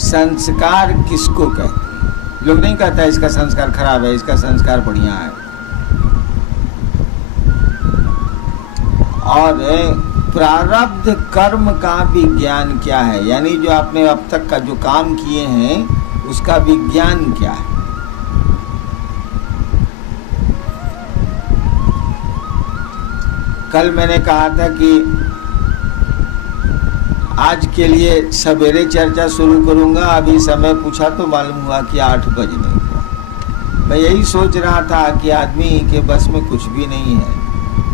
संस्कार किसको कहते हैं? लोग नहीं कहता इसका संस्कार खराब है, इसका संस्कार बढ़िया है। और प्रारब्ध कर्म का विज्ञान क्या है, यानी जो आपने अब तक का जो काम किए हैं उसका विज्ञान क्या है। कल मैंने कहा था कि आज के लिए सवेरे चर्चा शुरू करूंगा, अभी समय पूछा तो मालूम हुआ कि 8 बजने का। मैं यही सोच रहा था कि आदमी के बस में कुछ भी नहीं है।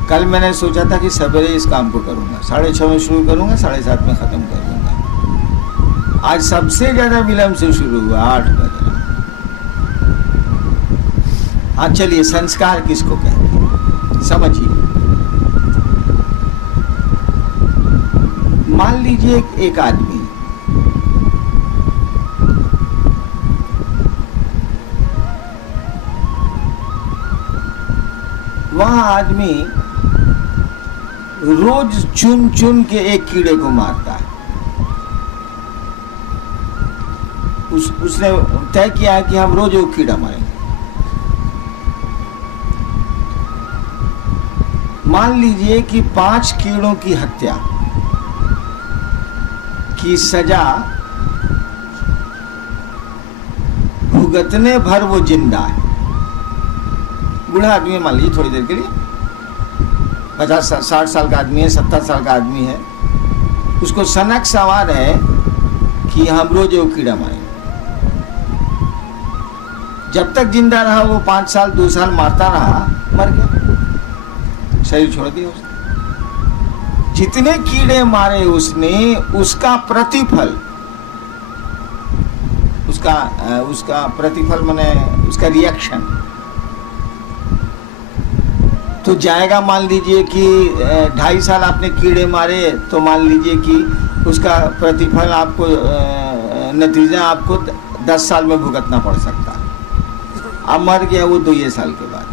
कल मैंने सोचा था कि सवेरे इस काम को करूंगा, 6:30 में शुरू करूंगा, 7:30 में ख़त्म कर दूंगा। आज सबसे ज़्यादा विलम्ब से शुरू हुआ, 8 बजे। हाँ चलिए, संस्कार किसको कहते हैं समझिए। मान लीजिए एक आदमी वह आदमी रोज चुन चुन के एक कीड़े को मारता है। उसने तय किया है कि हम रोज एक कीड़ा मारेंगे। मान लीजिए कि 5 कीड़ों की हत्या की सजा भुगतने भर वो जिंदा है। बूढ़ा आदमी है, मान लीजिए थोड़ी देर के लिए, 50-60 साल का आदमी है, 70 साल का आदमी है। उसको सनक सवार है कि हम रोज वो कीड़ा मारेंगे। जब तक जिंदा रहा वो 5 साल 2 साल मारता रहा, मर गया, शरीर छोड़ दिया उसने। जितने कीड़े मारे उसने, उसका प्रतिफल, उसका प्रतिफल माने उसका रिएक्शन तो जाएगा। मान लीजिए कि 2.5 साल आपने कीड़े मारे, तो मान लीजिए कि उसका प्रतिफल आपको, नतीजा आपको 10 साल में भुगतना पड़ सकता है। अब मर गया वो 2 साल के बाद,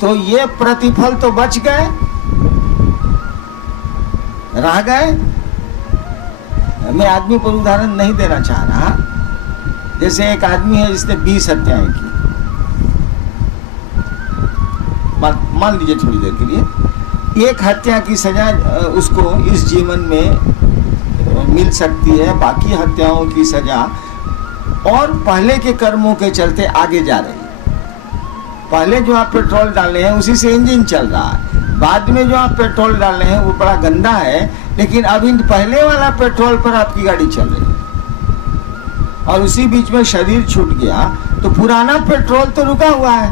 तो ये प्रतिफल तो बच गए, रह गए। मैं आदमी पर उदाहरण नहीं देना चाह रहा। जैसे एक आदमी है जिसने 20 हत्याएं की, मान लीजिए थोड़ी देर के लिए, एक हत्या की सजा उसको इस जीवन में मिल सकती है, बाकी हत्याओं की सजा और पहले के कर्मों के चलते आगे जा रही है। पहले जो आप पेट्रोल डाले हैं उसी से इंजन चल रहा है, बाद में जो आप पेट्रोल डाल रहे हैं वो बड़ा गंदा है, लेकिन अभी पहले वाला पेट्रोल पर आपकी गाड़ी चल रही है। और उसी बीच में शरीर छूट गया तो पुराना पेट्रोल तो रुका हुआ है,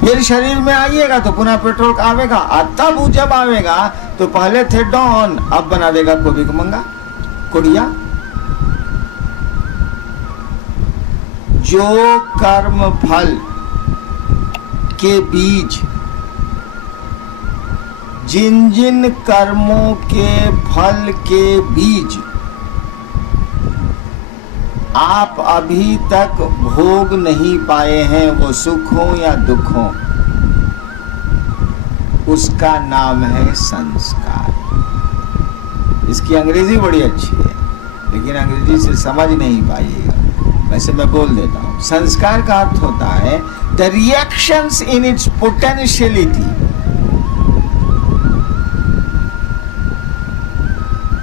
फिर शरीर में आइएगा तो पुनः पेट्रोल आवेगा। और तब वो जब आवेगा तो पहले थे डॉन, अब बना देगा कोबी को मंगा कोड़िया। जो कर्म फल के बीज, जिन जिन कर्मों के फल के बीज आप अभी तक भोग नहीं पाए हैं, वो सुख हो या दुख हो, उसका नाम है संस्कार। इसकी अंग्रेजी बड़ी अच्छी है, लेकिन अंग्रेजी से समझ नहीं पाइएगा, वैसे मैं बोल देता हूँ। संस्कार का अर्थ होता है the reactions in its potentiality.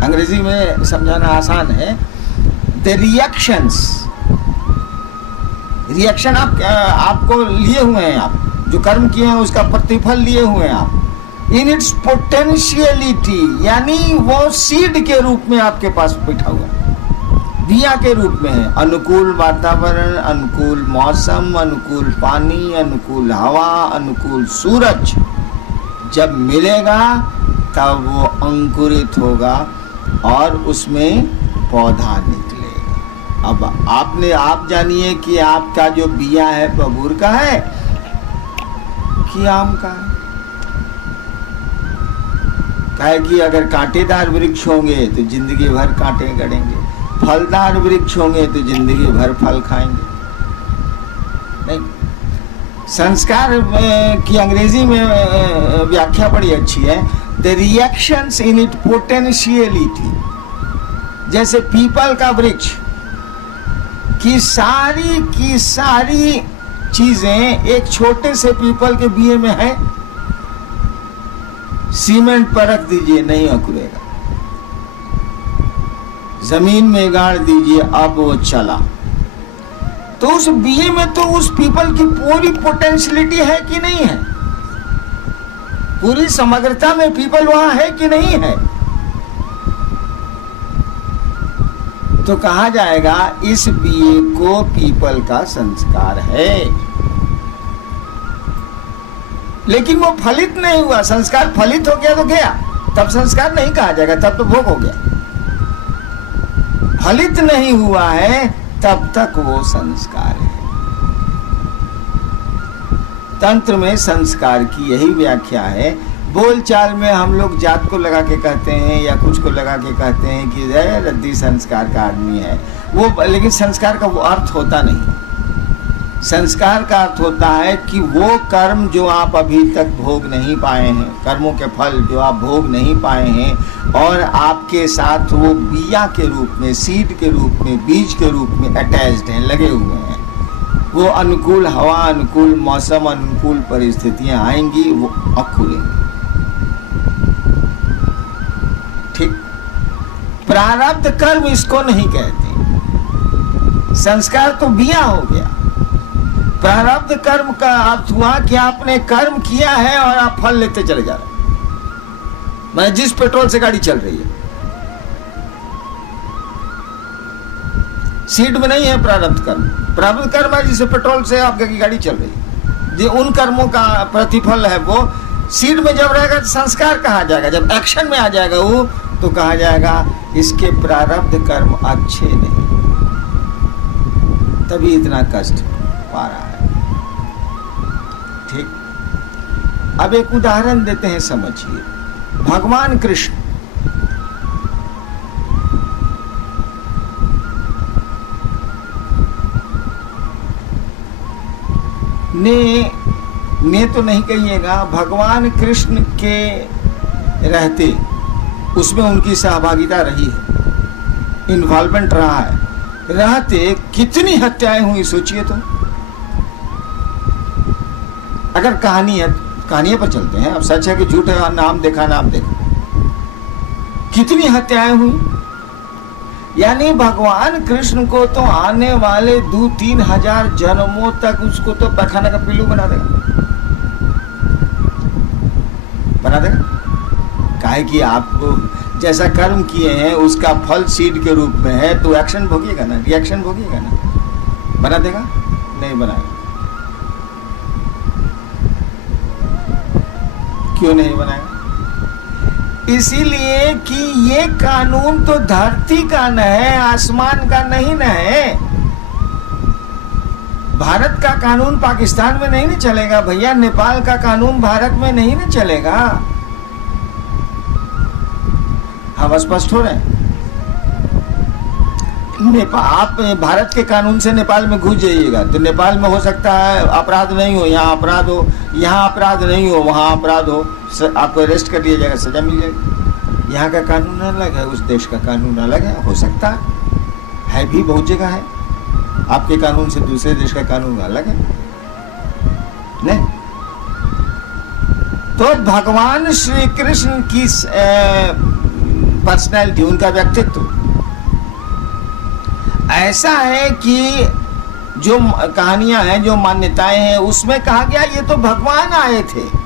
अंग्रेजी में समझाना आसान है। द रिएक्शंस, रिएक्शन आपको लिए हुए हैं, आप जो कर्म किए हैं उसका प्रतिफल लिए हुए हैं आप, इन इट्स पोटेंशियलिटी, यानी वो सीड के रूप में आपके पास बैठा हुआ है, बिया के रूप में है। अनुकूल वातावरण, अनुकूल मौसम, अनुकूल पानी, अनुकूल हवा, अनुकूल सूरज जब मिलेगा तब वो अंकुरित होगा और उसमें पौधा निकलेगा। अब आप जानिए कि आपका जो बिया है बबूर का है कि आम का है। काहे कि अगर कांटेदार वृक्ष होंगे तो जिंदगी भर कांटे गड़ेंगे, फलदार वृक्ष होंगे तो जिंदगी भर फल खाएंगे। नहीं, संस्कार की अंग्रेजी में व्याख्या बड़ी अच्छी है, the reactions in it potentiality. जैसे पीपल का वृक्ष की सारी चीजें एक छोटे से पीपल के बीए में है। सीमेंट पर रख दीजिए, नहीं अंकुरेगा। जमीन में गाड़ दीजिए, अब वो चला। तो उस बीए में तो उस पीपल की पूरी पोटेंशियलिटी है कि नहीं है? पूरी समग्रता में पीपल वहां है कि नहीं है? तो कहा जाएगा इस बीए को पीपल का संस्कार है। लेकिन वो फलित नहीं हुआ। संस्कार फलित हो गया तो गया, तब संस्कार नहीं कहा जाएगा, तब तो भोग हो गया। फलित नहीं हुआ है तब तक वो संस्कार है। तंत्र में संस्कार की यही व्याख्या है। बोलचाल में हम लोग जात को लगा के कहते हैं या कुछ को लगा के कहते हैं कि रद्दी संस्कार का आदमी है वो, लेकिन संस्कार का वो अर्थ होता नहीं। संस्कार का अर्थ होता है कि वो कर्म जो आप अभी तक भोग नहीं पाए हैं, कर्मों के फल जो आप भोग नहीं पाए हैं और आपके साथ वो बिया के रूप में, सीड के रूप में, बीज के रूप में अटैच्ड हैं, लगे हुए हैं। वो अनुकूल हवा, अनुकूल मौसम, अनुकूल परिस्थितियां आएंगी, वो अंकुरेंगी। ठीक। प्रारब्ध कर्म इसको नहीं कहते। संस्कार तो बिया हो गया। प्रारब्ध कर्म का अर्थ हुआ कि आपने कर्म किया है और आप फल लेते चले जा रहे हैं। मैं जिस पेट्रोल से गाड़ी चल रही है, सीड में नहीं है प्रारब्ध कर्म। प्रारब्ध कर्म है जिसे पेट्रोल से आपकी गाड़ी चल रही है, जो उन कर्मों का प्रतिफल है। वो सीड में जब रहेगा तो संस्कार कहा जाएगा, जब एक्शन में आ जाएगा वो तो कहा जाएगा इसके प्रारब्ध कर्म अच्छे नहीं, तभी इतना कष्ट पा रहा है। ठीक। अब एक उदाहरण देते हैं, समझिए। भगवान कृष्ण ने तो नहीं कहिएगा, भगवान कृष्ण के रहते उसमें उनकी सहभागिता रही है, इन्वॉल्वमेंट रहा है। रहते कितनी हत्याएं हुई सोचिए तो। अगर कहानी है, कहानियों पर चलते हैं, अब सच है कि झूठ है, नाम देखा नाम देखा, कितनी हत्याएं हुई। यानी भगवान कृष्ण को तो आने वाले 2-3 हजार जन्मों तक उसको तो पैखाना का पिल्लू बना देगा, बना देगा। काहे कि आप जैसा कर्म किए हैं उसका फल सीड के रूप में है, तो एक्शन भोगिएगा ना, रिएक्शन भोगिएगा ना। बना देगा? नहीं बनाएगा। क्यों नहीं बनाएगा? इसीलिए कि ये कानून तो धरती का न है, आसमान का नहीं न है। भारत का कानून पाकिस्तान में नहीं न चलेगा भैया, नेपाल का कानून भारत में नहीं न चलेगा। हम स्पष्ट हो रहे हैं। आप भारत के कानून से नेपाल में घुस जाइएगा तो नेपाल में हो सकता है अपराध नहीं हो, यहाँ अपराध हो, यहाँ अपराध नहीं हो, वहाँ अपराध हो, आपको अरेस्ट कर दिया जाएगा, सजा मिल जाएगी। यहाँ का कानून अलग है, उस देश का कानून अलग है। हो सकता है भी, बहुत जगह है, आपके कानून से दूसरे देश का कानून अलग है। नहीं तो भगवान श्री कृष्ण की पर्सनैलिटी, उनका व्यक्तित्व ऐसा है कि जो कहानियां हैं, जो मान्यताएं हैं, उसमें कहा गया ये तो भगवान आए थे,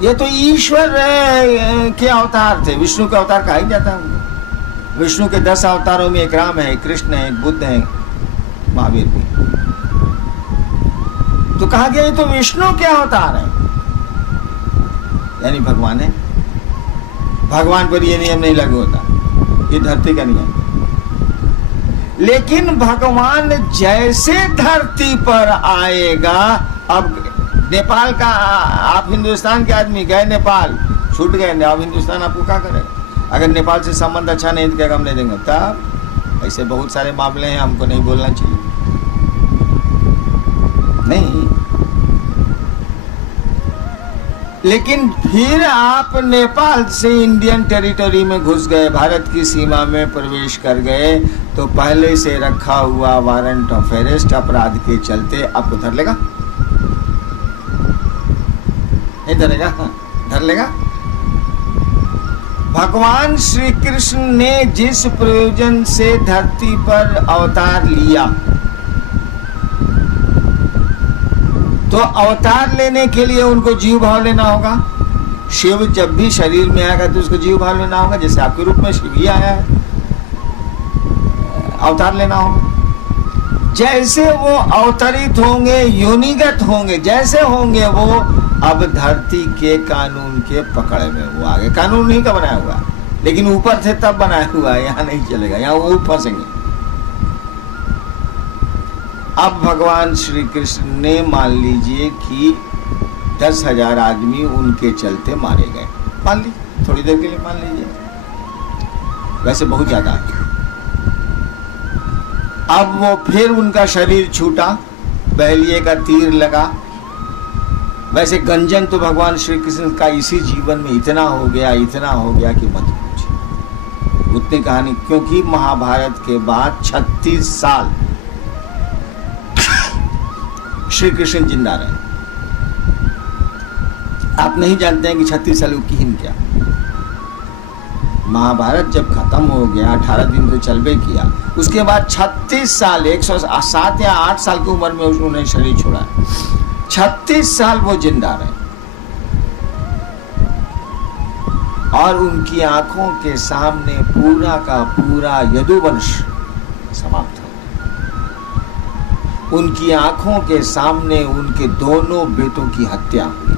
ये तो ईश्वर के अवतार थे। विष्णु का अवतार कहा ही जाता है उनको। विष्णु के 10 अवतारों में एक राम है, एक कृष्ण है, एक बुद्ध है, महावीर भी। तो कहा गया ये तो विष्णु के अवतार है, यानी भगवान है। भगवान पर ये नियम नहीं लागू होता, ये धरती का नियम। लेकिन भगवान जैसे धरती पर आएगा, अब नेपाल का, आप हिंदुस्तान के आदमी गए नेपाल, छूट गए, अब हिंदुस्तान आपको क्या करेगा? अगर नेपाल से संबंध अच्छा नहीं तो क्या हम नहीं देंगे? तब ऐसे बहुत सारे मामले हैं, हमको नहीं बोलना चाहिए। नहीं, लेकिन फिर आप नेपाल से इंडियन टेरिटरी में घुस गए, भारत की सीमा में प्रवेश कर गए, तो पहले से रखा हुआ वारंट ऑफ अरेस्ट अपराध के चलते आपको धर लेगा, नहीं धरेगा? धर लेगा। भगवान श्री कृष्ण ने जिस प्रयोजन से धरती पर अवतार लिया, तो अवतार लेने के लिए उनको जीव भाव लेना होगा। शिव जब भी शरीर में आएगा तो उसको जीव भाव लेना होगा, जैसे आपके रूप में शिव ही आया है, अवतार लेना होगा। जैसे वो अवतरित होंगे, योनिगत होंगे, जैसे होंगे वो अब धरती के कानून के पकड़ में वो आगे। कानून नहीं का बनाया हुआ, लेकिन ऊपर थे तब बनाया हुआ है, यहाँ नहीं चलेगा, यहाँ वो फंसेंगे। अब भगवान श्री कृष्ण ने मान लीजिए कि 10,000 आदमी उनके चलते मारे गए, मान लीजिए, थोड़ी देर के लिए मान लीजिए, वैसे बहुत ज्यादा है। अब वो फिर उनका शरीर छूटा, बहलिए का तीर लगा। वैसे गंजन तो भगवान श्री कृष्ण का इसी जीवन में इतना हो गया कि मत पूछिए उतनी कहानी, क्योंकि महाभारत के बाद 36 साल श्री कृष्ण जिंदा रहे। आप नहीं जानते हैं कि 36 साल की हिम क्या। महाभारत जब खत्म हो गया, 18 दिन तो चलबे किया, उसके बाद 36 साल 107 या 8 साल की उम्र में उन्होंने शरीर छोड़ा। 36 साल वो जिंदा रहे और उनकी आंखों के सामने पूरा का पूरा यदुवंश समाप्त हो गया। उनकी आंखों के सामने उनके दोनों बेटों की हत्या हुई।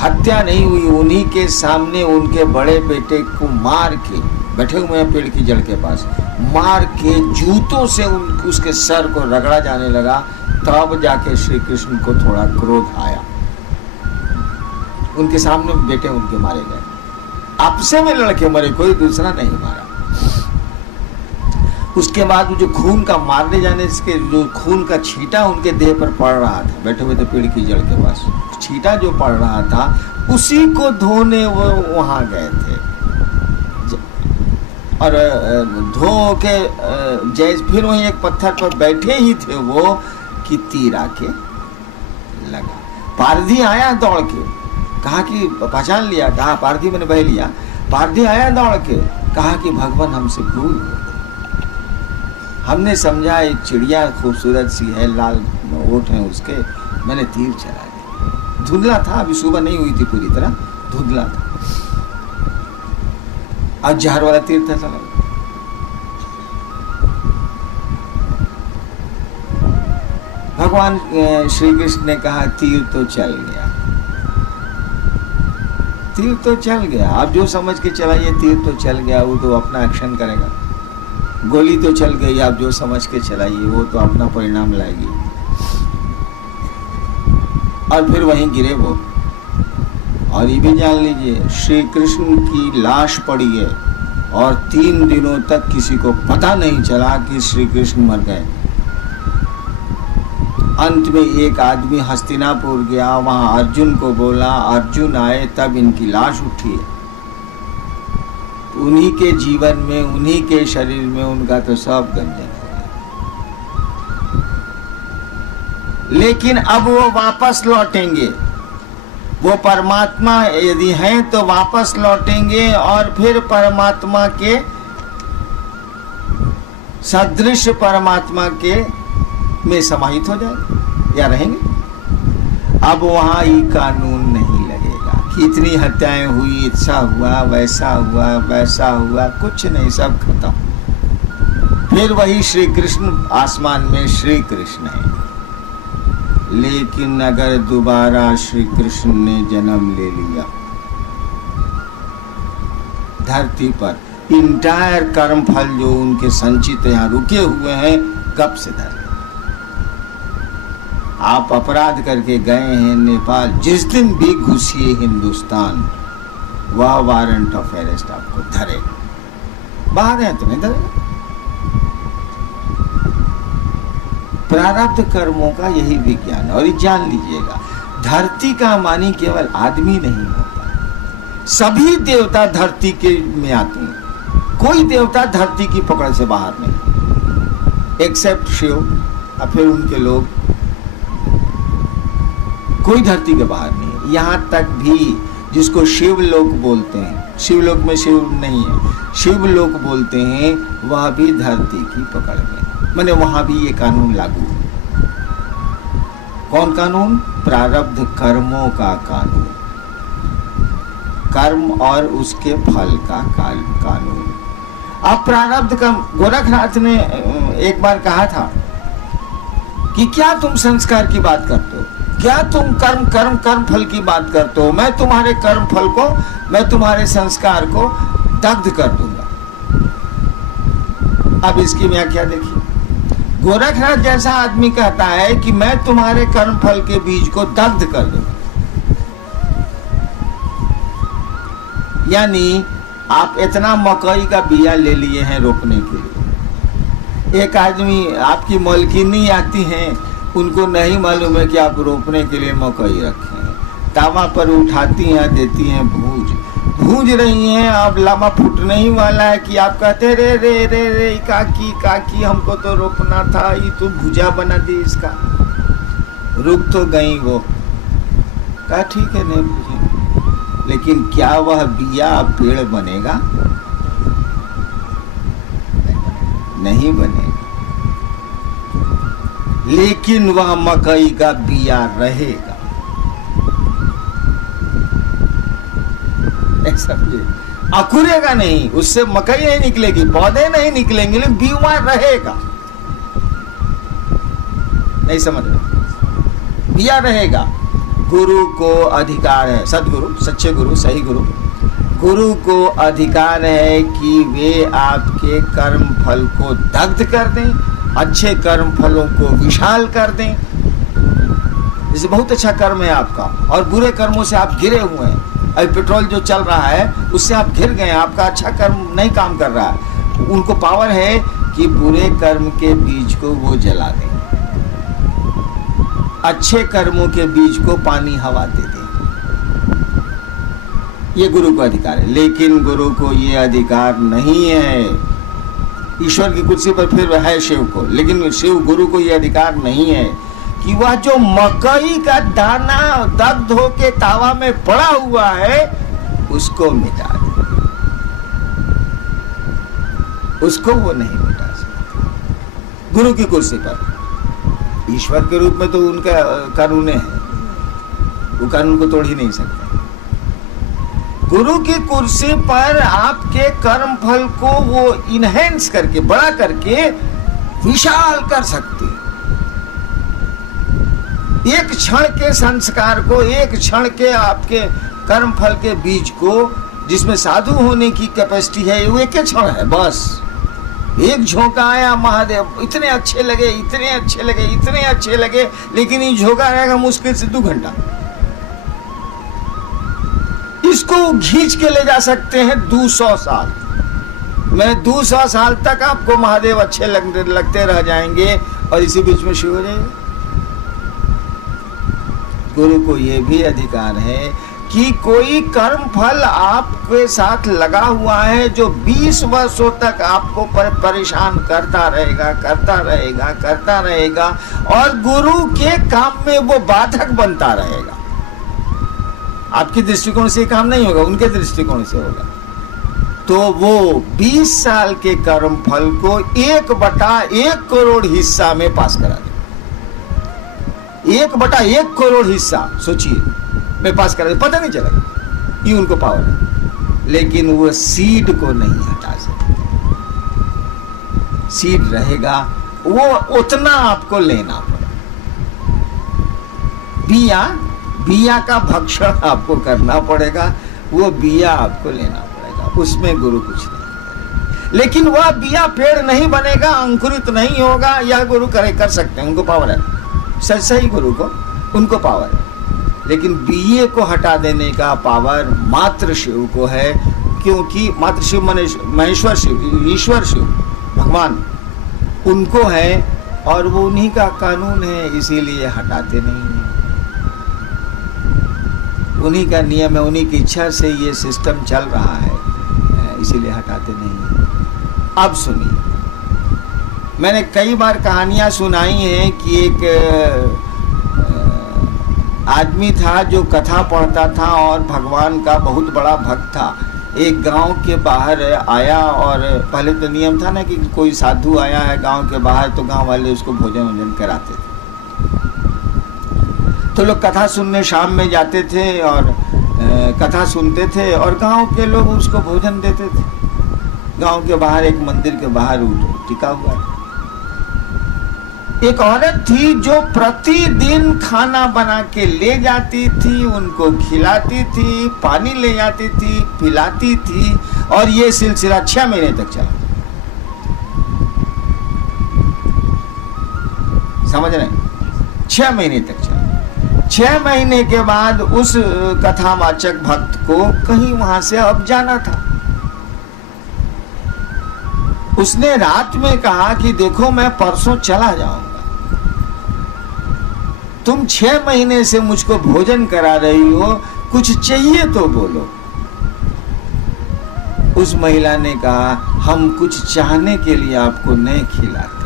हत्या नहीं हुई, उन्हीं के सामने उनके बड़े बेटे को मार के, बैठे हुए हैं पेड़ की जड़ के पास, मार के जूतों से उसके सर को रगड़ा जाने लगा। तब जाके श्री कृष्ण को थोड़ा क्रोध आया, उनके सामने बेटे उनके मारे गए, आपसे में लड़के मरे, कोई दूसरा नहीं मारा। उसके बाद जो खून का मारने जाने से जो खून का छींटा उनके देह पर पड़ रहा था, बैठे हुए थे पेड़ की जड़ के पास, छींटा जो पड़ रहा था उसी को धोने वो वहां गए थे, और धो के जैसे फिर वहीं एक पत्थर पर बैठे ही थे वो कि तीर आके लगा। पारधी आया दौड़ के, कहा कि पहचान लिया, कहा पारधी मैंने बह लिया। पारधी आया दौड़ के, कहा कि भगवान हमसे भूल हो गई, हमने समझा एक चिड़िया खूबसूरत सी है, लाल ओठ है उसके, मैंने तीर चला दिया। धुंधला था, अभी सुबह नहीं हुई थी पूरी तरह, धुंधला था, आज जहर वाला तीर था चला। भगवान श्री कृष्ण ने कहा तीर तो चल गया, तीर तो चल गया, आप जो समझ के चलाइए, तीर तो चल गया, वो तो अपना एक्शन करेगा। गोली तो चल गई, आप जो समझ के चलाइए, वो तो अपना परिणाम लाएगी। और फिर वहीं गिरे वो। और ये भी जान लीजिए, श्री कृष्ण की लाश पड़ी है और 3 दिनों तक किसी को पता नहीं चला कि श्री कृष्ण मर गए। अंत में एक आदमी हस्तिनापुर गया, वहां अर्जुन को बोला, अर्जुन आए तब इनकी लाश उठी है। उन्हीं के जीवन में, उन्हीं के शरीर में उनका तो सब गंजन हो गया। लेकिन अब वो वापस लौटेंगे, वो परमात्मा यदि हैं तो वापस लौटेंगे और फिर परमात्मा के सदृश परमात्मा के में समाहित हो जाएंगे या रहेंगे। अब वहां ये कानून नहीं लगेगा कि इतनी हत्याएं हुई, ऐसा हुआ, वैसा हुआ, वैसा हुआ, कुछ नहीं, सब खत्म। फिर वही श्री कृष्ण आसमान में श्री कृष्ण है। लेकिन अगर दोबारा श्री कृष्ण ने जन्म ले लिया धरती पर, इंटायर कर्म फल जो उनके संचित यहाँ रुके हुए हैं, कब से धर। आप अपराध करके गए हैं नेपाल, जिस दिन भी घुसिए हिंदुस्तान, वह वारंट ऑफ अरेस्ट आपको धरेगा। बाहर है तो नहीं धरेगा। प्रारब्ध कर्मों का यही विज्ञान है। और ये जान लीजिएगा, धरती का मानी केवल आदमी नहीं होता, सभी देवता धरती के में आते हैं। कोई देवता धरती की पकड़ से बाहर नहीं, एक्सेप्ट शिव और फिर उनके लोग, कोई धरती के बाहर नहीं है। यहाँ तक भी जिसको शिवलोक बोलते हैं, शिवलोक में शिव नहीं है, शिवलोक बोलते हैं, वह भी धरती की पकड़ में, माने वहां भी ये कानून लागू है। कौन कानून? प्रारब्ध कर्मों का कानून, कर्म और उसके फल का कानून। अब प्रारब्ध का, गोरखनाथ ने एक बार कहा था कि क्या तुम संस्कार की बात करते हो, क्या तुम कर्म फल की बात करते हो, मैं तुम्हारे कर्म फल को, मैं तुम्हारे संस्कार को दग्ध कर दूंगा। अब इसकी व्याख्या देखिए, गोरखनाथ जैसा आदमी कहता है कि मैं तुम्हारे कर्म फल के बीज को दग्ध कर दूंगा, यानी आप इतना मकई का बिया ले लिए हैं रोपने के लिए, एक आदमी, आपकी मालकिनी आती हैं, उनको नहीं मालूम है कि आप रोपने के लिए मकई रखे हैं, तावा पर उठाती हैं, देती हैं भूंज रही हैं, अब लामा फूटने ही वाला है कि आप कहते रे रे रे रे काकी हमको तो रोपना था, ये तो भुजा बना दी इसका। रुक तो गई वो, कहा ठीक है नहीं भुजे, लेकिन क्या वह बिया पेड़ बनेगा? नहीं बनेगा, लेकिन वह मकई का बिया रहेगा। समझे? अकुरेगा नहीं, उससे मकई नहीं निकलेगी, पौधे नहीं निकलेंगे, लेकिन बीमार रहेगा। नहीं समझ रहे? बिया रहेगा। गुरु को अधिकार है, सदगुरु, सच्चे गुरु, सही गुरु को अधिकार है कि वे आपके कर्म फल को दग्ध कर दें, अच्छे कर्म फलों को विशाल कर दें। जैसे बहुत अच्छा कर्म है आपका और बुरे कर्मों से आप घिरे हुए हैं, अभी पेट्रोल जो चल रहा है उससे आप घिर गए, आपका अच्छा कर्म नहीं काम कर रहा है, उनको पावर है कि बुरे कर्म के बीज को वो जला दें, अच्छे कर्मों के बीज को पानी हवा दे दें। ये गुरु को अधिकार है, लेकिन गुरु को ये अधिकार नहीं है। ईश्वर की कुर्सी पर फिर है शिव को, लेकिन शिव गुरु को ये अधिकार नहीं है कि वह जो मकई का दाना दग्ध होके तावा में पड़ा हुआ है उसको मिटा दे, उसको वो नहीं मिटा सकता। गुरु की कुर्सी पर, ईश्वर के रूप में तो उनका कानून है, वो कानून को तोड़ ही नहीं सकता। गुरु की कुर्सी पर आपके कर्म फल को वो इनहेंस करके, बड़ा करके विशाल कर सकते हैं। एक क्षण के संस्कार को, एक क्षण के आपके कर्म फल के बीज को, जिसमें साधु होने की कैपेसिटी है, वो एक क्षण है बस। एक झोंका आया, महादेव इतने अच्छे लगे, इतने अच्छे लगे, इतने अच्छे लगे, लेकिन ये झोंका रहेगा मुश्किल से 2 घंटा। इसको खींच के ले जा सकते हैं 200 साल। मैं 200 साल तक आपको महादेव अच्छे लगते रह जाएंगे और इसी बीच में शिव हो जाएंगे। गुरु को यह भी अधिकार है कि कोई कर्म फल आपके साथ लगा हुआ है जो 20 वर्षों तक आपको परेशान करता रहेगा और गुरु के काम में वो बाधक बनता रहेगा। आपके दृष्टिकोण से काम नहीं होगा, उनके दृष्टिकोण से होगा। तो वो 20 साल के कर्म फल को 1/1 करोड़ हिस्सा में पास करा दे। 1/1 करोड़ हिस्सा सोचिए में पास करा दे, पता नहीं चलेगा, ये उनको पावर है। लेकिन वो सीड को नहीं हटा सकते, सीड रहेगा, वो उतना आपको लेना पड़ेगा। बिया का भक्षण आपको करना पड़ेगा, वो बिया आपको लेना पड़ेगा, उसमें गुरु कुछ नहीं करेगा। लेकिन वह बिया पेड़ नहीं बनेगा, अंकुरित नहीं होगा, यह गुरु कर सकते हैं, उनको पावर है। सही गुरु को, उनको पावर है। लेकिन बिये को हटा देने का पावर मात्र शिव को है, क्योंकि मात्र शिव माने महेश्वर शिव, ईश्वर शिव, भगवान, उनको है और वो उन्हीं का कानून है, इसीलिए हटाते नहीं है। उन्हीं का नियम है, उन्हीं की इच्छा से ये सिस्टम चल रहा है, इसीलिए हटाते नहीं। अब सुनिए, मैंने कई बार कहानियां सुनाई हैं कि एक आदमी था जो कथा पढ़ता था और भगवान का बहुत बड़ा भक्त था। एक गांव के बाहर आया और पहले तो नियम था ना कि कोई साधु आया है गांव के बाहर तो गांव वाले उसको भोजन वोजन कराते थे। तो लोग कथा सुनने शाम में जाते थे और कथा सुनते थे और गांव के लोग उसको भोजन देते थे। गांव के बाहर एक मंदिर के बाहर टिका हुआ था। एक औरत थी जो प्रतिदिन खाना बना के ले जाती थी, उनको खिलाती थी, पानी ले जाती थी, पिलाती थी और ये सिलसिला 6 महीने तक चला। समझ रहे? 6 महीने तक चला। 6 महीने के बाद उस कथावाचक भक्त को कहीं वहां से अब जाना था। उसने रात में कहा कि देखो मैं परसों चला जाऊंगा, तुम 6 महीने से मुझको भोजन करा रही हो, कुछ चाहिए तो बोलो। उस महिला ने कहा हम कुछ चाहने के लिए आपको नहीं खिलाते,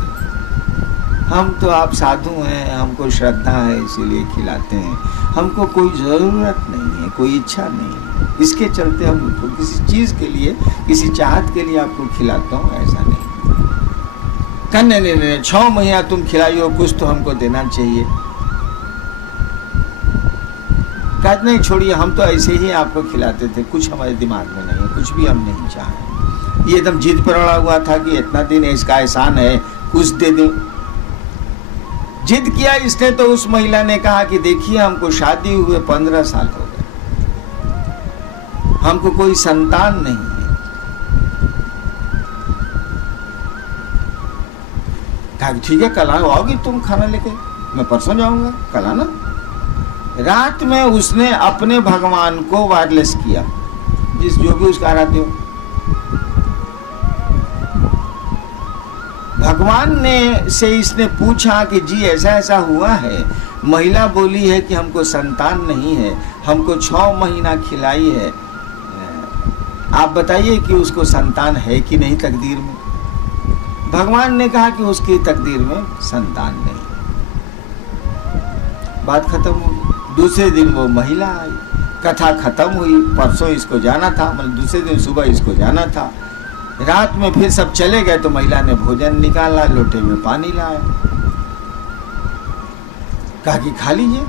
हम तो आप साधु हैं, हमको श्रद्धा है इसीलिए खिलाते हैं, हमको कोई जरूरत नहीं है, कोई इच्छा नहीं है, इसके चलते हम किसी चीज के लिए, किसी चाहत के लिए आपको खिलाता हूँ, ऐसा नहीं। कहने नहीं 6 महीना तुम खिलाई हो, कुछ तो हमको देना चाहिए। कहते नहीं छोड़िए, हम तो ऐसे ही आपको खिलाते थे, कुछ हमारे दिमाग में नहीं है, कुछ भी हम नहीं चाहें। ये एकदम जिद पर अड़ा हुआ था कि इतना दिन इसका एहसान है, कुछ दे दे। जिद किया इसने तो उस महिला ने कहा कि देखिए हमको शादी हुए 15 साल हो गए, हमको कोई संतान नहीं है। कहा ठीक है कल आओगी तुम खाना लेके, मैं परसों जाऊंगा, कल आना। रात में उसने अपने भगवान को वायरलेस किया, जिस जो भी उसका आराध्य हो। भगवान ने से इसने पूछा कि जी ऐसा ऐसा हुआ है, महिला बोली है कि हमको संतान नहीं है, हमको 6 महीना खिलाई है, आप बताइए कि उसको संतान है कि नहीं तकदीर में। भगवान ने कहा कि उसकी तकदीर में संतान नहीं। बात खत्म हो गई। दूसरे दिन वो महिला आई, कथा खत्म हुई, परसों इसको जाना था, मतलब दूसरे दिन सुबह इसको जाना था। रात में फिर सब चले गए तो महिला ने भोजन निकाला, लोटे में पानी लाया, कहा कि खा लीजिए।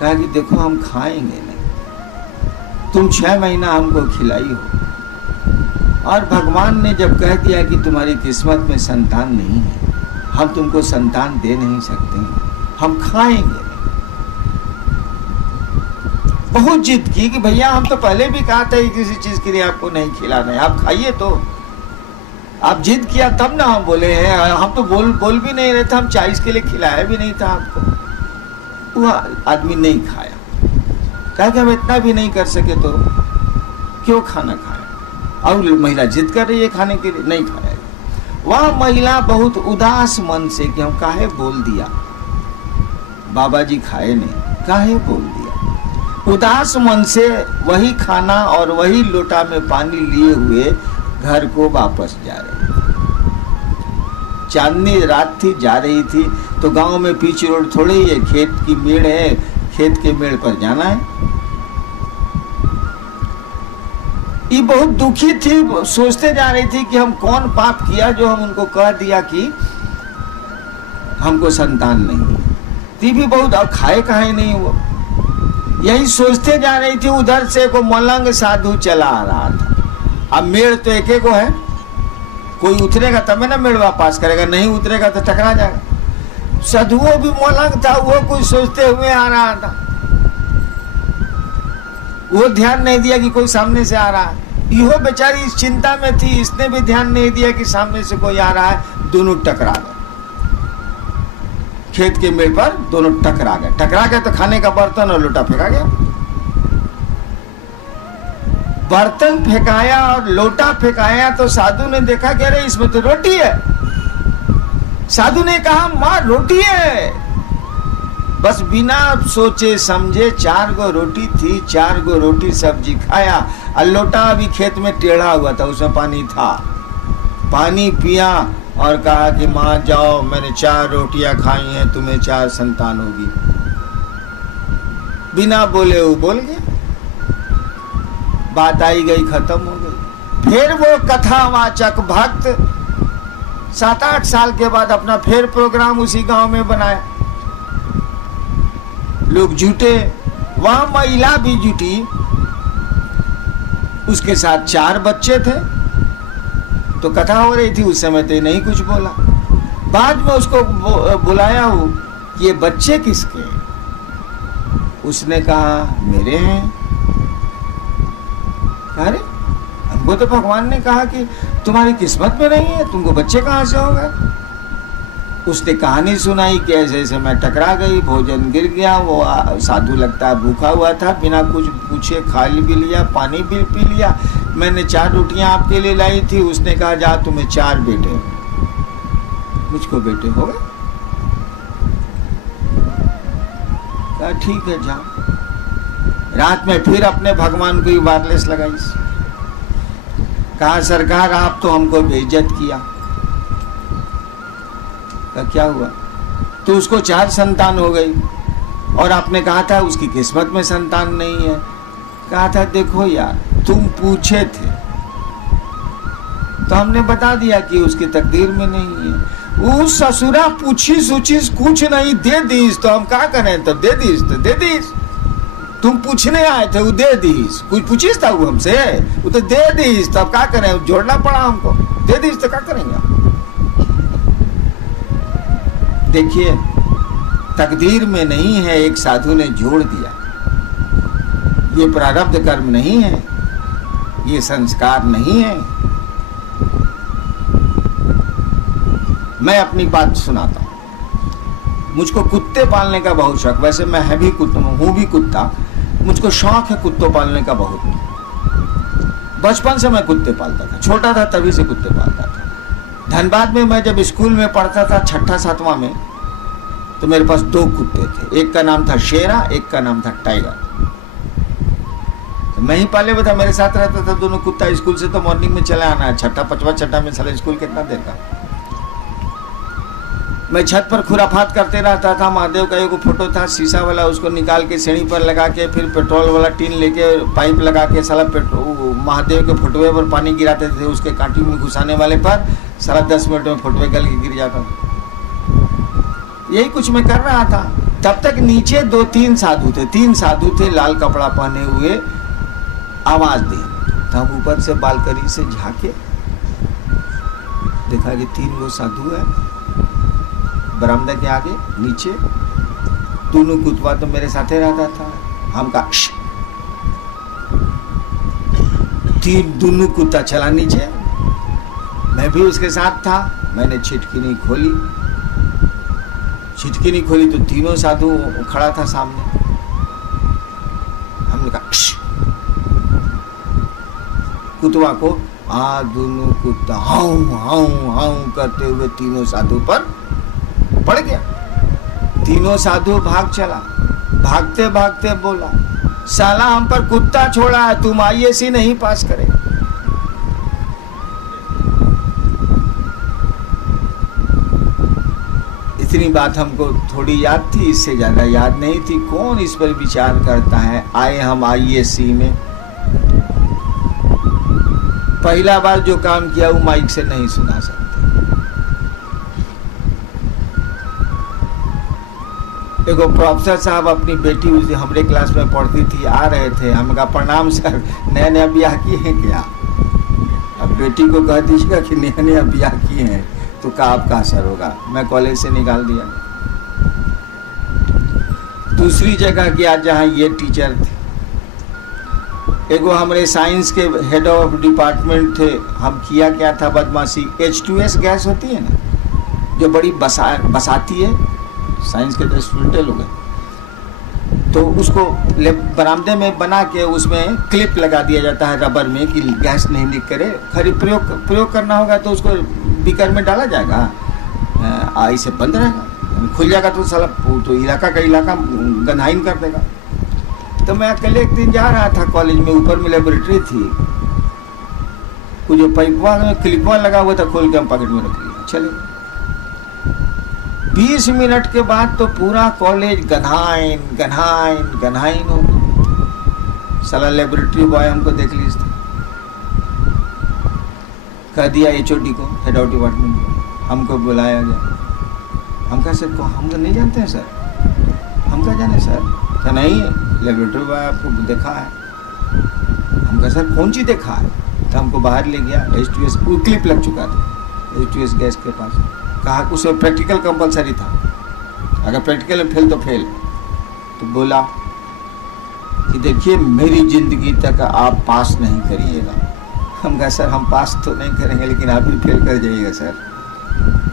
कहा कि देखो हम खाएंगे नहीं, तुम 6 महीना हमको खिलाई हो और भगवान ने जब कह दिया कि तुम्हारी किस्मत में संतान नहीं है, हम तुमको संतान दे नहीं सकते, हम खाएंगे नहीं। बहुत जिद की कि भैया हम तो पहले भी कहा था किसी चीज के लिए आपको नहीं खिलाना है, आप खाइए। तो आप जिद किया तब ना हम बोले हैं, हम तो बोल भी नहीं रहे थे, हम चाय के लिए खिलाया भी नहीं था आपको। वो आदमी नहीं खाया, कहा कि हम इतना भी नहीं कर सके तो क्यों खाना खाया। और महिला जिद कर रही है खाने के लिए, नहीं खाया। वह महिला बहुत उदास मन से कि हम काहे बोल दिया, बाबा जी खाए नहीं, काहे बोल दिया। उदास मन से वही खाना और वही लोटा में पानी लिए हुए घर को वापस जा रही थी। चांदनी रात थी, जा रही थी तो गांव में पीछे रोड थोड़ी ही है, खेत की मेड़ है, खेत के मेड़ पर जाना है। ये बहुत दुखी थी, सोचते जा रही थी कि हम कौन पाप किया जो हम उनको कह दिया कि हमको संतान नहीं। ती भी बहुत, अब खाए काहे नहीं वो, यही सोचते जा रही थी। उधर से को मलंग साधु चला आ रहा था। अब मेड़ तो एक एक है, कोई उतरेगा तब ना मेड़ वापस करेगा, नहीं उतरेगा तो टकरा जाएगा। साधुओं भी मलंग था, वो कुछ सोचते हुए आ रहा था, वो ध्यान नहीं दिया कि कोई सामने से आ रहा है। यो बेचारी इस चिंता में थी, इसने भी ध्यान नहीं दिया कि सामने से कोई आ रहा है। दोनों टकरा गए, खेत के मेड़ पर दोनों टकरा गए। टकरा गए तो खाने का बर्तन और लोटा फेंका गया। बर्तन फेंकाया और लोटा फेंकाया तो साधु ने देखा कि अरे इसमें तो रोटी है। साधु ने कहा माँ रोटी है। बस बिना सोचे समझे 4 गो रोटी थी, 4 गो रोटी सब्जी खाया, और लोटा अभी खेत में टेढ़ा हुआ था, उसमें पानी था, पानी पिया और कहा कि माँ जाओ, मैंने 4 रोटियां खाई हैं, तुम्हें 4 संतान होगी। बिना बोले वो बोल गया, बात आई गई, खत्म हो गई। फिर वो कथावाचक भक्त 7-8 साल के बाद अपना फिर प्रोग्राम उसी गांव में बनाया। लोग जुटे, वहां महिला भी जुटी, उसके साथ 4 बच्चे थे। तो कथा हो रही थी, उस समय तो नहीं कुछ बोला। बाद में उसको बुलाया हो कि ये बच्चे किसके? उसने कहा मेरे हैं। अरे हमको तो भगवान ने कहा कि तुम्हारी किस्मत में नहीं है, तुमको बच्चे कहाँ से हो गए? उसने कहानी सुनाई कि ऐसे ऐसे मैं टकरा गई, भोजन गिर गया, वो साधु लगता है भूखा हुआ था, बिना कुछ पूछे खा भी लिया, पानी भी पी लिया। मैंने 4 रोटियां आपके लिए लाई थी, उसने कहा जा तुम्हें 4 बेटे, मुझको बेटे हो गए। कहा ठीक है जाओ। रात में फिर अपने भगवान को ही वायरलेस लगाई, कहा सरकार आप तो हमको बेइज्जत किया। क्या हुआ? तो उसको 4 संतान हो गई और आपने कहा था उसकी किस्मत में संतान नहीं है। कहा था देखो यार, तुम पूछे थे तो हमने बता दिया कि उसकी तकदीर में नहीं है। वो ससुरा पूछी सूचिस कुछ नहीं, दे दीस, तो हम क्या करें? तो दे दीस, तो दे दीस। तुम पूछने आए थे, वो दे दीस। कुछ पूछिस था वो हमसे, वो तो दे दीस, तो अब क्या करें? जोड़ना पड़ा हमको, दे दीस तो क्या करेंगे? देखिए, तकदीर में नहीं है, एक साधु ने जोड़ दिया। ये प्रारब्ध कर्म नहीं है, ये संस्कार नहीं है। मैं अपनी बात सुनाता हूं। मुझको कुत्ते पालने का बहुत शौक, वैसे मैं है भी कुत्ता, हूं भी कुत्ता, मुझको शौक है कुत्तों पालने का बहुत। बचपन से मैं कुत्ते पालता था, छोटा था तभी से कुत्ते पालता था। धनबाद में मैं जब स्कूल में पढ़ता था 6ठा-7वां में, तो मेरे पास 2 कुत्ते थे। एक का नाम था शेरा, एक का नाम था टाइगर। तो मैं ही पाले हुआ था, मेरे साथ रहता था दोनों कुत्ता। स्कूल से तो मॉर्निंग में चले आना है, 6ठा-5वां में साला स्कूल कितना देर का। मैं छत पर खुराफात करते रहता था। महादेव का एक फोटो था शीशा वाला, उसको निकाल के सीढ़ी पर लगा के, फिर पेट्रोल वाला टीन लेके पाइप लगा के साला महादेव के फोटोए पर पानी गिराते थे, उसके कांटी में घुसाने वाले पर साला 10 मिनट में फोटोए गल के गिर जाता था। यही कुछ मैं कर रहा था। तब तक नीचे 2-3 साधु थे, 3 साधु थे लाल कपड़ा पहने हुए, आवाज दी। तो हम ऊपर से बालकनी से झांके, देखा कि 3 गो साधु है बरामदा के आगे नीचे। दोनों कुत्ता तो मेरे साथ ही रहता था। हम कहा दोनों कुत्ता चला नीचे, मैं भी उसके साथ था। मैंने छिटकी नहीं खोली तो तीनों साधु खड़ा था सामने। हमने कहा कुत्ता को, दोनों कुत्ता हाउ हाउ हाउ करते हुए तीनों साधु पर पड़ गया। तीनों साधु भाग चला, भागते भागते बोला साला हम पर कुत्ता छोड़ा है, तुम IAC नहीं पास करे। इतनी बात हमको थोड़ी याद थी, इससे ज्यादा याद नहीं थी। कौन इस पर विचार करता है? आए हम IAC में, पहला बार जो काम किया वो माइक से नहीं सुना सकते। एगो प्रोफेसर साहब अपनी बेटी उस हमारे क्लास में पढ़ती थी, आ रहे थे। हम कहा प्रणाम सर, नया नया ब्याह किए हैं क्या? अब बेटी को कह दीजिएगा कि नया नया ब्याह किए हैं तो का आपका असर होगा। मैं कॉलेज से निकाल दिया। दूसरी जगह गया जहाँ ये टीचर थे, एगो हमारे साइंस के हेड ऑफ डिपार्टमेंट थे। हम किया क्या था बदमाशी, H2S गैस होती है ना, जो बड़ी बसाती है, साइंस के तो स्टूडेंट लोग हैं, तो उसको बरामदे में बना के उसमें क्लिप लगा दिया जाता है रबर में कि गैस नहीं लीक करे। खरी प्रयोग करना होगा तो उसको बीकर में डाला जाएगा, ऐसे बंद रहेगा। खुल जाएगा तो साला तो इलाका का इलाका गंधाइन कर देगा। तो मैं अकेले एक दिन जा रहा था कॉलेज में, ऊपर में लेबोरेटरी थी, कुछ जो पाइपवा में क्लिपवा लगा हुआ था, खोल के हम पॉकेट में रख लिया, चले। 20 मिनट के बाद तो पूरा कॉलेज गंधाइन गंधाइन गंधाइन हो गया। साला लेबोरेटरी बॉय हमको देख ली, कह दिया HOD को, हेड ऑफ डिपार्टमेंट को, हमको बुलाया गया। हम कहा सर को हम तो नहीं जानते हैं सर, हम क्या जाने सर, क्या नहीं लेबोरेटरी बॉय आपको देखा है। हम कहा सर कौन चीज़ देखा है, तो हमको बाहर ले गया, H2S क्लिप लग चुका था H2S गैस के पास। कहा उसमें प्रैक्टिकल कंपलसरी था, अगर प्रैक्टिकल में फेल तो फेल। तो बोला कि देखिए मेरी ज़िंदगी तक आप पास नहीं करिएगा। हम कहा सर हम पास तो नहीं करेंगे, लेकिन आप भी फेल कर जाइएगा सर।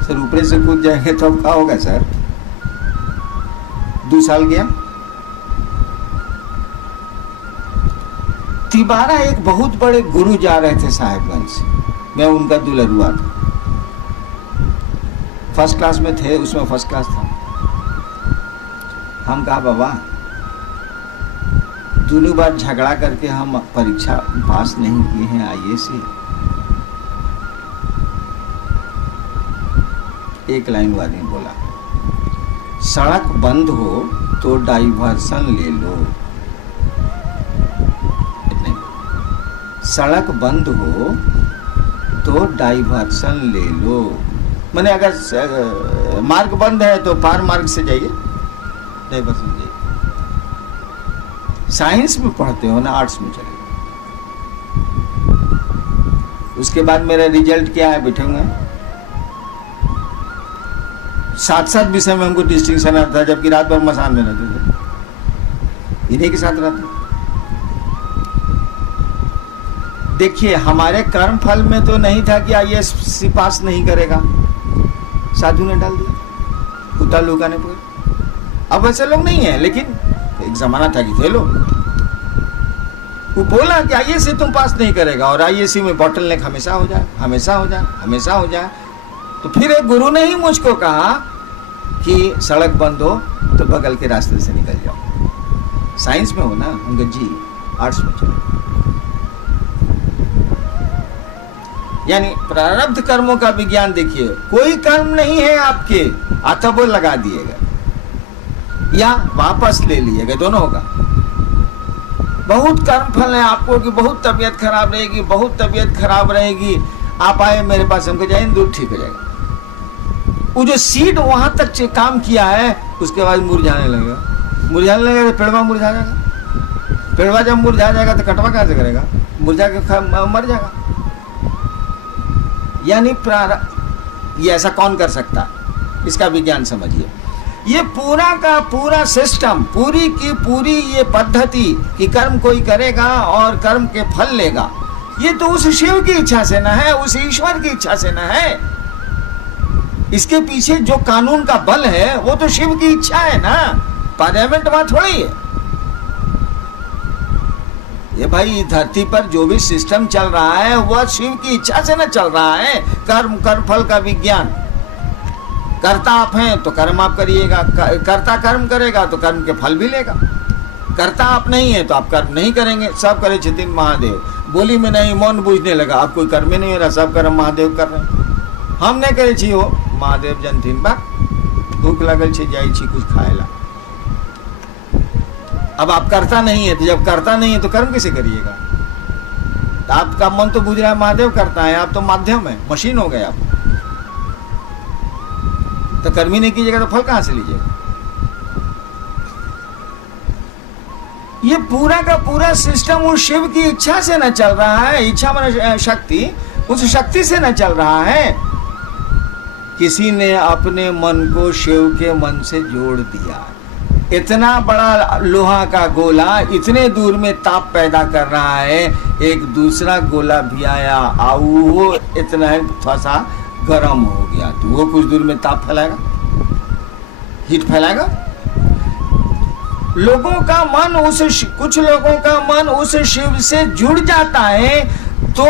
सर ऊपर से कूद जाएंगे तो अब क्या होगा सर। 2 साल गया। तिबारा एक बहुत बड़े गुरु जा रहे थे साहेबगंज से, मैं उनका दुल्हरुआ था, फर्स्ट क्लास में थे, उसमें फर्स्ट क्लास था। हम कहा बाबा दोनों बार झगड़ा करके हम परीक्षा पास नहीं किए हैं IAS से। एक लाइन वाली बोला, सड़क बंद हो तो डाइवर्सन ले लो, सड़क बंद हो तो डाइवर्सन ले लो। मैंने अगर मार्ग बंद है तो पार मार्ग से जाइए, डाइवर्सन जाइए। साइंस में पढ़ते हो ना, आर्ट्स में चले। उसके बाद मेरा रिजल्ट क्या है, बैठूंगा 7 विषय में हमको डिस्टिंक्शन आता था, जबकि रात भर मसान में रहते थे, इन्हीं के साथ रहते। देखिए हमारे कर्म फल में तो नहीं था कि IAS पास नहीं करेगा, साधु ने डाल दिया, कुत्ता लुकाने पर। अब वैसे लोग नहीं है, लेकिन एक जमाना था कि थे लोग। वो बोला कि IAS से तुम पास नहीं करेगा, और IAS में बॉटल नेक हमेशा हो जाए, हमेशा हो जाए, हमेशा हो जाए। तो फिर एक गुरु ने ही मुझको कहा कि सड़क बंद हो तो बगल के रास्ते से निकल जाओ। साइंस में हो ना, उनका जी आर्ट्स में चलो। यानी प्रारब्ध कर्मों का विज्ञान देखिए, कोई कर्म नहीं है आपके, अतः वो लगा दिएगा या वापस ले लिएगा, दोनों होगा। बहुत कर्म फल है आपको कि बहुत तबीयत खराब रहेगी, बहुत तबीयत खराब रहेगी, आप आए मेरे पास, हमको जाए दूर ठीक हो जाएगा। वो जो सीड वहां तक काम किया है, उसके बाद मुरझाने लगेगा, मुरझाने लगेगा तो पेड़वा मुरझा जाएगा, पेड़वा जब मुरझा जाएगा तो कटवा कहां से करेगा, मुरझा के मर जाएगा। यानी ये ऐसा कौन कर सकता है, इसका विज्ञान समझिए। ये पूरा का पूरा सिस्टम, पूरी की पूरी ये पद्धति कि कर्म कोई करेगा और कर्म के फल लेगा, ये तो उस शिव की इच्छा से ना है, उस ईश्वर की इच्छा से ना है। इसके पीछे जो कानून का बल है वो तो शिव की इच्छा है ना, पार्लियामेंट वहां थोड़ी है। ये भाई धरती पर जो भी सिस्टम चल रहा है वह शिव की इच्छा से न चल रहा है। कर्म कर्म फल का विज्ञान, कर्ता आप हैं तो कर्म आप करिएगा, कर्ता कर्म करेगा तो कर्म के फल भी लेगा। कर्ता आप नहीं है तो आप कर्म नहीं करेंगे। सब करे छथिन महादेव, बोली में नहीं मौन बूझने लगा, आप कोई कर्म नहीं हो रहा, सब कर्म महादेव कर रहे हैं। हम नहीं करे छी हो महादेव जनथिन बा, भूख लगल छे जाई छी कुछ खाएला। अब आप करता नहीं है, तो जब करता नहीं है तो कर्म कैसे करिएगा। तो आपका मन तो बुझ रहा है महादेव करता है, आप तो माध्यम है, मशीन हो गए आप। तो कर्म ही नहीं कीजिएगा तो फल कहां से लीजिएगा। ये पूरा का पूरा सिस्टम उस शिव की इच्छा से न चल रहा है। इच्छा माने शक्ति, उस शक्ति से न चल रहा है। किसी ने अपने मन को शिव के मन से जोड़ दिया। इतना बड़ा लोहा का गोला इतने दूर में ताप पैदा कर रहा है, एक दूसरा गोला भी आया और वो इतना थोड़ा सा गर्म हो गया, तो वो कुछ दूर में ताप फैलाएगा, हीट फैलाएगा। लोगों का मन कुछ लोगों का मन उस शिव से जुड़ जाता है, तो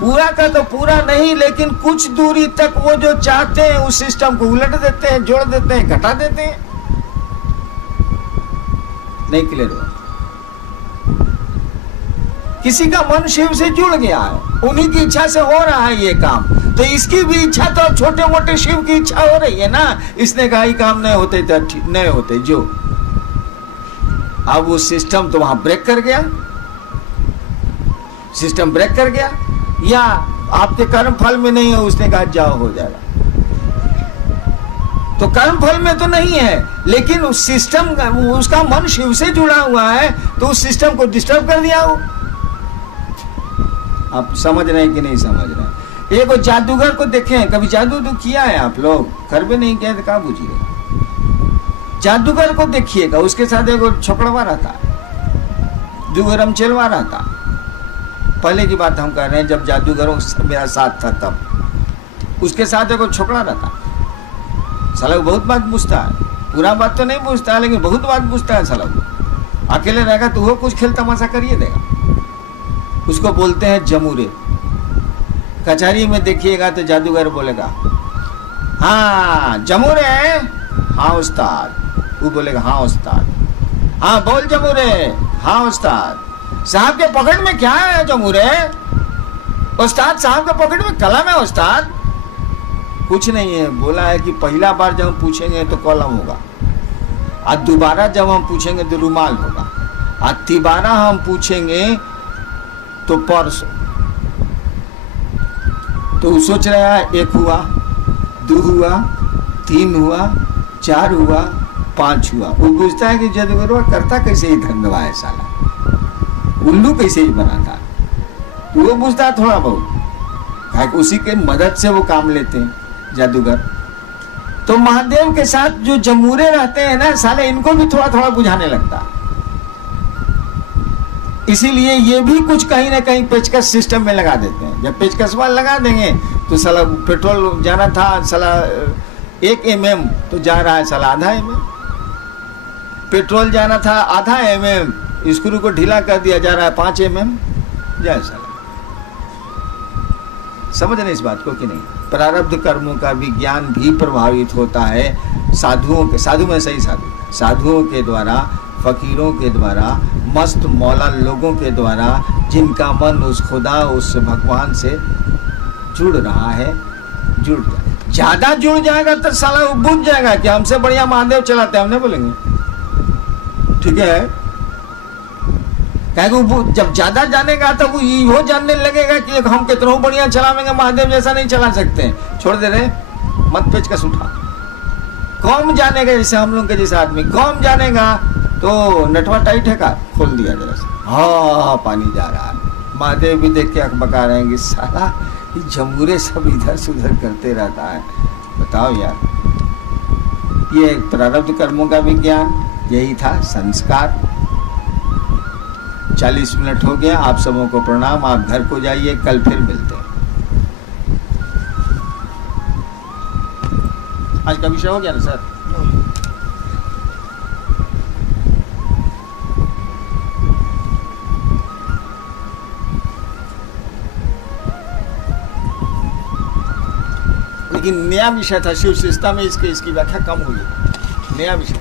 पूरा का तो पूरा नहीं, लेकिन कुछ दूरी तक वो जो चाहते हैं उस सिस्टम को उलट देते हैं, जोड़ देते हैं, घटा देते हैं। नहीं क्लियर हुआ? किसी का मन शिव से जुड़ गया है, उन्हीं की इच्छा से हो रहा है ये काम, तो इसकी भी इच्छा तो अब छोटे मोटे शिव की इच्छा हो रही है ना। इसने कहा काम नहीं होते तो नहीं होते जो, अब वो सिस्टम तो वहां ब्रेक कर गया, सिस्टम ब्रेक कर गया, या आपके कर्म फल में नहीं है, उसने कहा जाओ हो जाएगा। तो कर्म फल में तो नहीं है, लेकिन उस सिस्टम, उसका मन शिव से जुड़ा हुआ है, तो उस सिस्टम को डिस्टर्ब कर दिया वो। आप समझ रहे हैं कि नहीं समझ रहे हैं? एक जादूगर को देखें, कभी जादू तो किया है आप लोग? घर पे नहीं किया तो कहाँ पूछिए। जादूगर को देखिएगा, उसके साथ एक छोकड़वा रहता, दुगरम चलवा रहता। पहले की बात हम कर रहे हैं, जब जादूगरों मेरा साथ था तब उसके साथ एक छोकरा रहता। साला बहुत बात पूछता है, पूरा बात तो नहीं पूछता है, लेकिन बहुत बात पूछता है साला। अकेले रहेगा तो वो कुछ खेल तमाशा करिए देगा। उसको बोलते हैं जमूरे। कचहरी में देखिएगा तो जादूगर बोलेगा हाँ जमूरे, हाँ उस्ताद। वो बोलेगा हाँ उस्ताद। हाँ बोल जमूरे, हाँ उस्ताद। साहब के पॉकेट में क्या है जमूरे? उस्ताद साहब के पॉकेट में कलम है उस्ताद। कुछ नहीं है, बोला है कि पहला बार जब हम पूछेंगे तो कलम होगा, और दोबारा जब हम पूछेंगे तो रुमाल होगा, और तिबारा हम पूछेंगे तो पर्स। तो वो सोच रहा है 1 हुआ, 2 हुआ, 3 हुआ, 4 हुआ, 5 हुआ। वो पूछता है कि जादूगर करता कैसे ही धंधवा है साला, उल्लू कैसे ही बनाता। तो वो पूछता है थोड़ा बहुत, उसी के मदद से वो काम लेते हैं जादूगर। तो महादेव के साथ जो जमूरे रहते हैं ना साले, इनको भी थोड़ा थोड़ा बुझाने लगता। इसीलिए ये भी कुछ कहीं ना कहीं पेचकस सिस्टम में लगा देते हैं। जब पेचकस वाल लगा देंगे तो साला पेट्रोल जाना था साला 1 mm तो जा रहा है साला आधा mm। पेट्रोल जाना था आधा mm, स्क्रू को ढीला कर दिया, जा रहा है 5 mm। जाए साला। समझ रहे इस बात को कि नहीं? प्रारब्ध कर्मों का विज्ञान भी प्रभावित होता है साधुओं के, साधु में सही साधु, साधुओं के द्वारा, फकीरों के द्वारा, मस्त मौला लोगों के द्वारा, जिनका मन उस खुदा, उस भगवान से जुड़ रहा है। जुड़ जाए, ज्यादा जुड़ जाएगा तो साला वो बुझ जाएगा कि हमसे बढ़िया महादेव चलाते हैं, हमने बोलेंगे ठीक है। जब ज्यादा जानेगा तो वो ये जानने लगेगा कि हम कितना बढ़िया चलावेंगे, महादेव जैसा नहीं चला सकते। छोड़ दे रहे, मत पेचकस उठा। कौन जानेगा, जैसे हम लोग के जैसे आदमी कौन जानेगा तो नटवा टाइट है का खोल दिया जरा से, हाँ पानी जा रहा है। महादेव भी देख के अख बका रहे हैं कि साला ये जमूरे सब इधर से उधर करते रहता है। बताओ यार, ये प्रारब्ध कर्मों का विज्ञान यही था, संस्कार। 40 मिनट हो गया, आप सबों को प्रणाम। आप घर को जाइए, कल फिर मिलते हैं। आज का विषय हो गया ना सर? लेकिन नया विषय था शिव विशेषता में, इसकी व्याख्या कम हुई। नया विषय